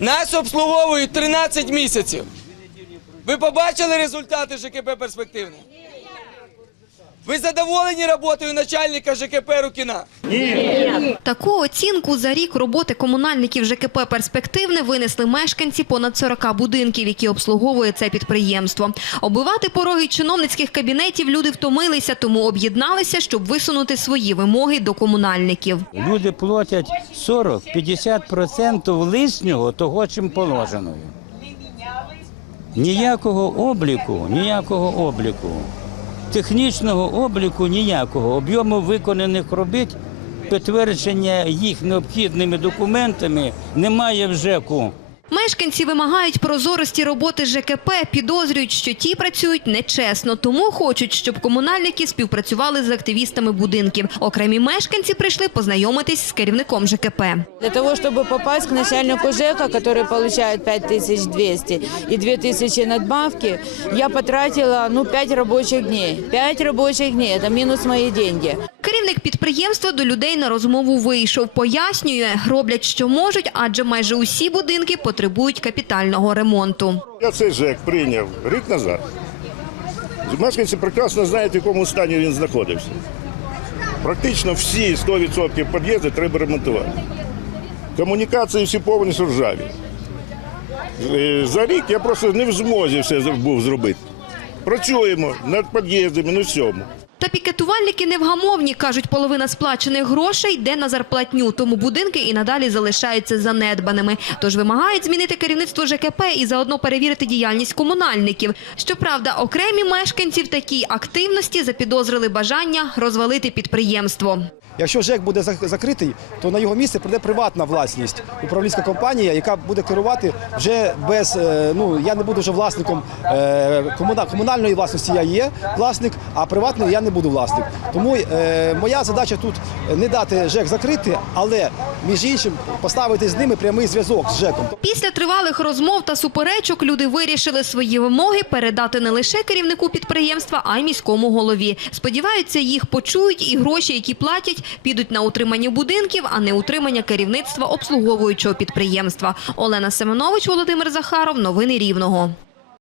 Нас обслуговують 13 місяців. Ви побачили результати ЖКП перспективне? Ви задоволені роботою начальника ЖКП Рукіна? Таку оцінку за рік роботи комунальників ЖКП «Перспективне» винесли мешканці понад 40 будинків, які обслуговує це підприємство. Оббивати пороги чиновницьких кабінетів люди втомилися, тому об'єдналися, щоб висунути свої вимоги до комунальників. Люди платять 40-50% лишнього того, чим положено. Ніякого обліку, ніякого обліку, технічного обліку ніякого, об'єму виконаних робіт, підтвердження їх необхідними документами немає в ЖЕКу. Мешканці вимагають прозорості роботи ЖКП, підозрюють, що ті працюють нечесно, тому хочуть, щоб комунальники співпрацювали з активістами будинків. Окремі мешканці прийшли познайомитись з керівником ЖКП. Для того, чтобы попасть к начальнику ЖЭКа, который получает 5200 и 2000 надбавки, я потратила ну, 5 рабочих дней. 5 рабочих дней – это минус мои деньги. Керівник підприємства до людей на розмову вийшов. Пояснює, роблять, що можуть, адже майже усі будинки потребують капітального ремонту. Я цей ЖЕК прийняв рік назад. Мешканці прекрасно знають, в якому стані він знаходився. Практично всі 100% під'їзди треба ремонтувати. Комунікації всі повністю ржаві. Е, За рік я просто не в змозі все був зробити. Працюємо над під'їздами, на всьому. Та пікетувальники невгамовні, кажуть, половина сплачених грошей йде на зарплатню, тому будинки і надалі залишаються занедбаними. Тож вимагають змінити керівництво ЖКП і заодно перевірити діяльність комунальників. Щоправда, окремі мешканці в такій активності запідозрили бажання розвалити підприємство. Якщо ЖЕК буде зак- закритий, то на його місце прийде приватна власність, управлінська компанія, яка буде керувати вже без е, ну я не буду вже власником е, комунальної власності. Я є власник, а приватної я не буду власник. Тому е, моя задача тут не дати ЖЕК закрити, але між іншим поставити з ними прямий зв'язок з ЖЕКом. Після тривалих розмов та суперечок люди вирішили свої вимоги передати не лише керівнику підприємства, а й міському голові. Сподіваються, їх почують і гроші, які платять, підуть на утримання будинків, а не утримання керівництва обслуговуючого підприємства. Олена Семенович, Володимир Захаров. Новини Рівного.